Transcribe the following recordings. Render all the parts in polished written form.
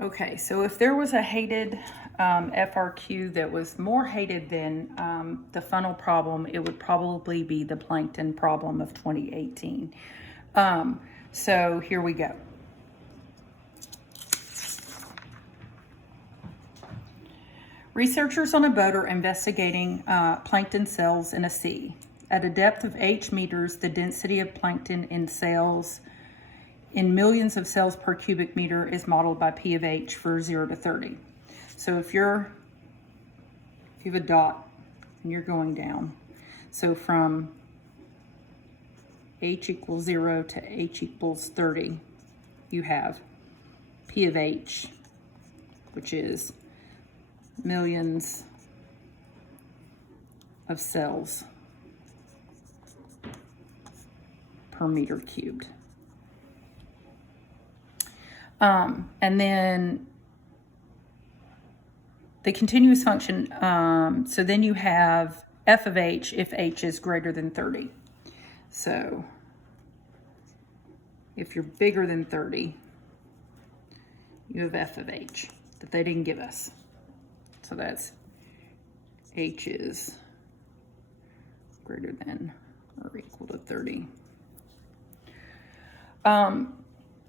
Okay, so if there was a hated FRQ that was more hated than the funnel problem, it would probably be the plankton problem of 2018. So here we go. Researchers on a boat are investigating plankton cells in a sea. At a depth of H meters, the density of plankton in cells in millions of cells per cubic meter is modeled by P of H for 0 to 30. So if you have a dot and you're going down, so from H equals 0 to H equals 30, you have P of H, which is millions of cells per meter cubed. And then the continuous function, so then you have f of h if h is greater than 30. So if you're bigger than 30, you have f of h that they didn't give us. So that's h is greater than or equal to 30.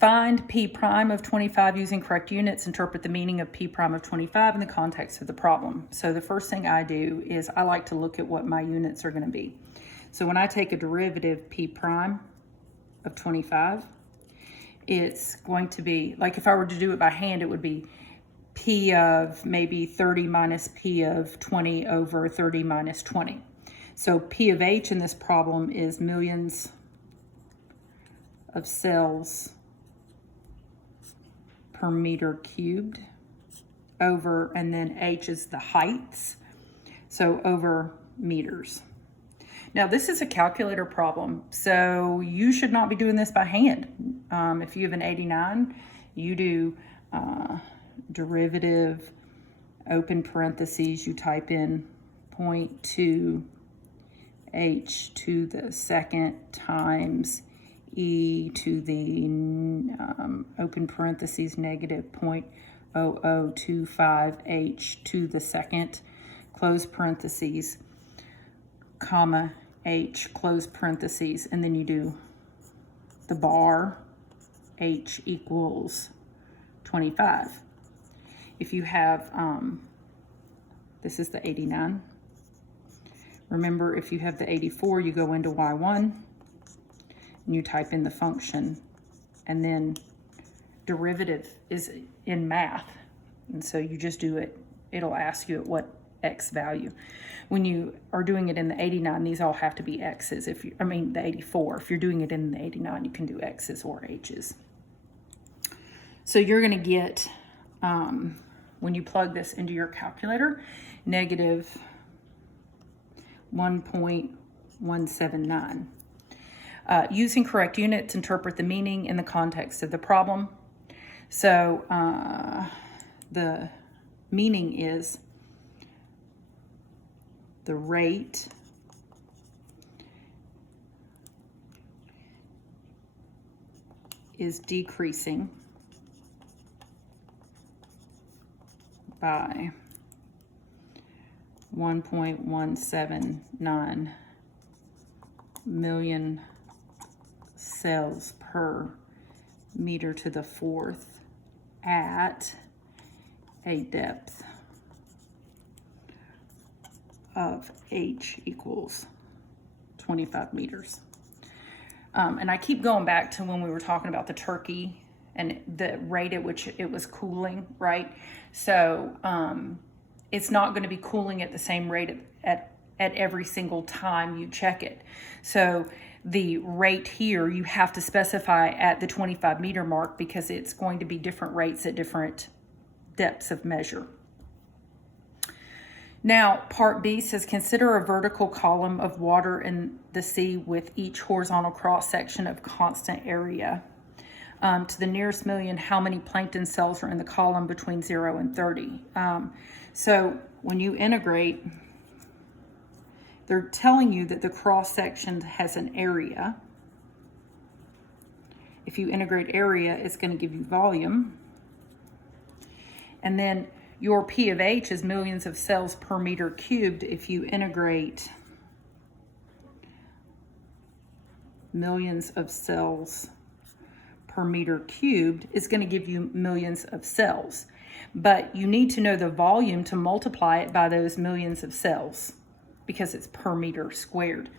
Find P prime of 25 using correct units. Interpret the meaning of P prime of 25 in the context of the problem. So the first thing I do is I like to look at what my units are going to be. So when I take a derivative P prime of 25, it's going to be, like if I were to do it by hand, it would be P of maybe 30 minus P of 20 over 30 minus 20. So P of H in this problem is millions of cells per meter cubed over, and then H is the heights, so over meters. Now this is a calculator problem, so you should not be doing this by hand. If you have an 89, you do derivative, open parentheses, you type in 0.2 H to the second times e to the open parentheses negative 0.0025 h to the second, close parentheses, comma h, close parentheses, and then you do the bar h equals 25. If you have, this is the 89. Remember, if you have the 84, you go into y1, and you type in the function, and then derivative is in math, and so you just do it. It'll ask you at what x value. When you are doing it in the 89, these all have to be x's. The 84. If you're doing it in the 89, you can do x's or h's. So you're going to get, when you plug this into your calculator, negative 1.179. Using correct units, interpret the meaning in the context of the problem. So the meaning is the rate is decreasing by 1.179 million cells per meter to the fourth at a depth of H equals 25 meters. And I keep going back to when we were talking about the turkey and the rate at which it was cooling, right? So it's not going to be cooling at the same rate at every single time you check it. So the rate here, you have to specify at the 25 meter mark because it's going to be different rates at different depths of measure. Now, part B says, consider a vertical column of water in the sea with each horizontal cross section of constant area. To the nearest million, how many plankton cells are in the column between 0 and 30? So when you integrate, they're telling you that the cross section has an area. If you integrate area, it's going to give you volume. And then your P of H is millions of cells per meter cubed. If you integrate millions of cells per meter cubed, is going to give you millions of cells. But you need to know the volume to multiply it by those millions of cells because it's per meter squared.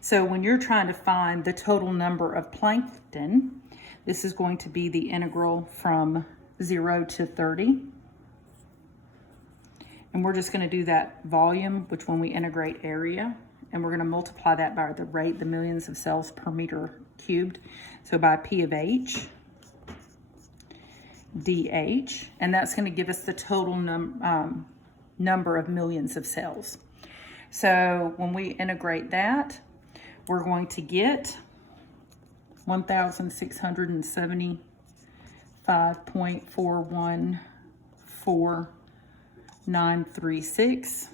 So when you're trying to find the total number of plankton, this is going to be the integral from 0 to 30. And we're just going to do that volume, which when we integrate area, and we're going to multiply that by the rate, the millions of cells per meter cubed. So by P of H, dH, and that's going to give us the total number of millions of cells. So when we integrate that, we're going to get 1,675.414936.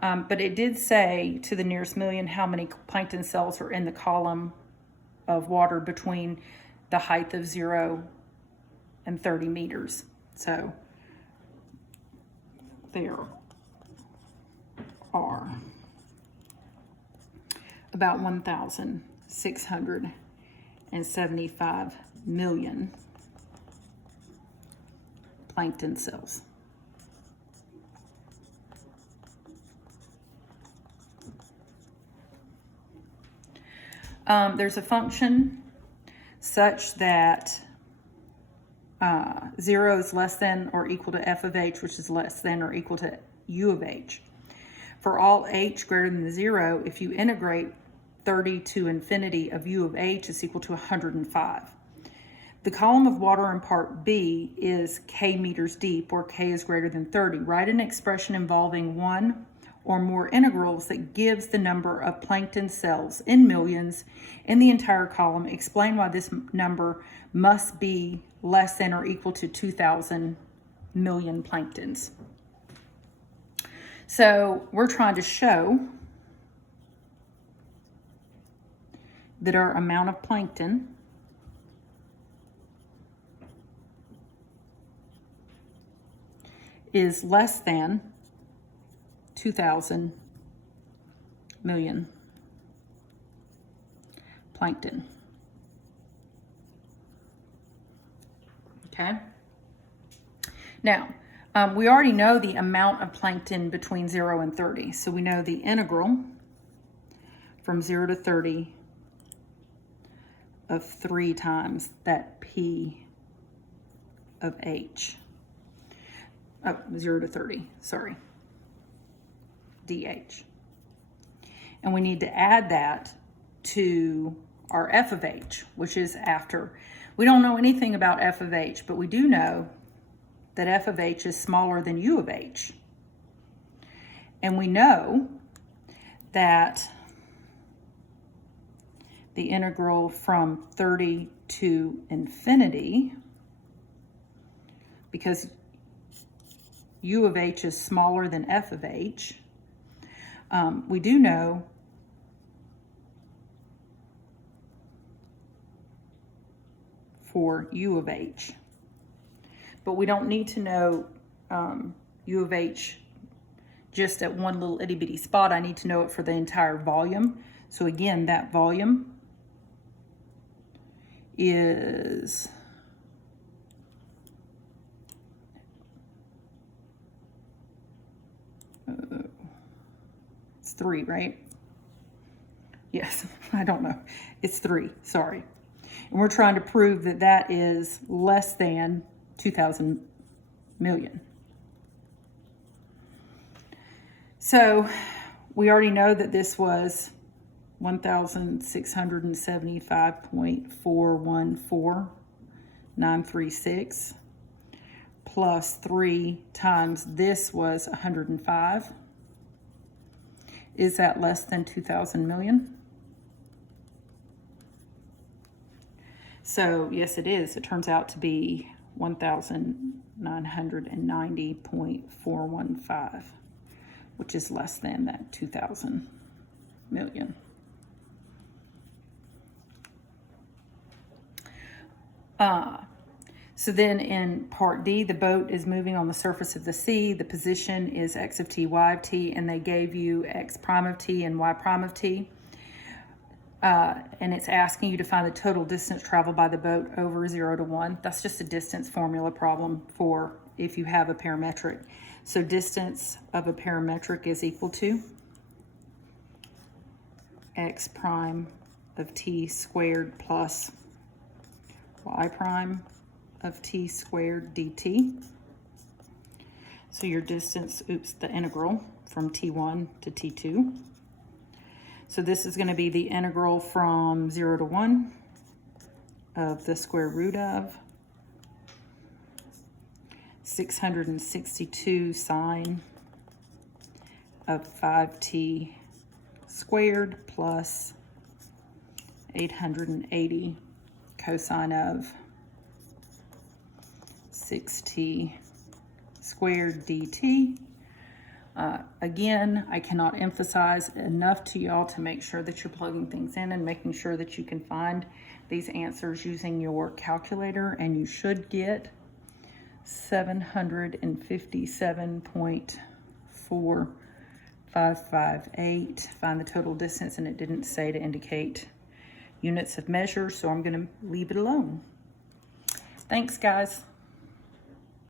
But it did say to the nearest million how many plankton cells are in the column of water between the height of 0 and 30 meters. So there are about 1,675 million plankton cells. There's a function such that 0 is less than or equal to f of h, which is less than or equal to u of h. For all h greater than 0, if you integrate 30 to infinity of u of h is equal to 105. The column of water in part B is k meters deep, or k is greater than 30. Write an expression involving one or more integrals that gives the number of plankton cells in millions in the entire column. Explain why this number must be less than or equal to 2,000 million planktons. So we're trying to show that our amount of plankton is less than 2,000 million plankton. Okay. Now, we already know the amount of plankton between 0 and 30. So we know the integral from 0 to 30 of 3 times that P of H. Oh, 0 to 30, sorry. DH. And we need to add that to our f of h, which is after. We don't know anything about f of h, but we do know that f of h is smaller than u of h. And we know that the integral from 30 to infinity, because u of h is smaller than f of h, we do know for u of h, but we don't need to know u of h just at one little itty bitty spot. I need to know it for the entire volume. So again, that volume is it's 3, right? Yes, I don't know. It's 3, sorry. And we're trying to prove that that is less than 2,000 million. So we already know that this was 1,675.414936 plus 3 times this was 105. Is that less than 2,000 million? So yes, it is. It turns out to be 1,990.415, which is less than that 2,000 million. So then in part D, the boat is moving on the surface of the sea. The position is x of t, y of t, and they gave you x prime of t and y prime of t. And it's asking you to find the total distance traveled by the boat over 0 to 1. That's just a distance formula problem for if you have a parametric. So distance of a parametric is equal to x prime of t squared plus y prime of t squared dt. So your distance, the integral from t1 to t2. So this is going to be the integral from 0 to 1 of the square root of 662 sine of 5t squared plus 880 cosine of 6t squared dt. Again, I cannot emphasize enough to y'all to make sure that you're plugging things in and making sure that you can find these answers using your calculator, and you should get 757.4558. Find the total distance, and it didn't say to indicate units of measure, so I'm going to leave it alone. Thanks, guys.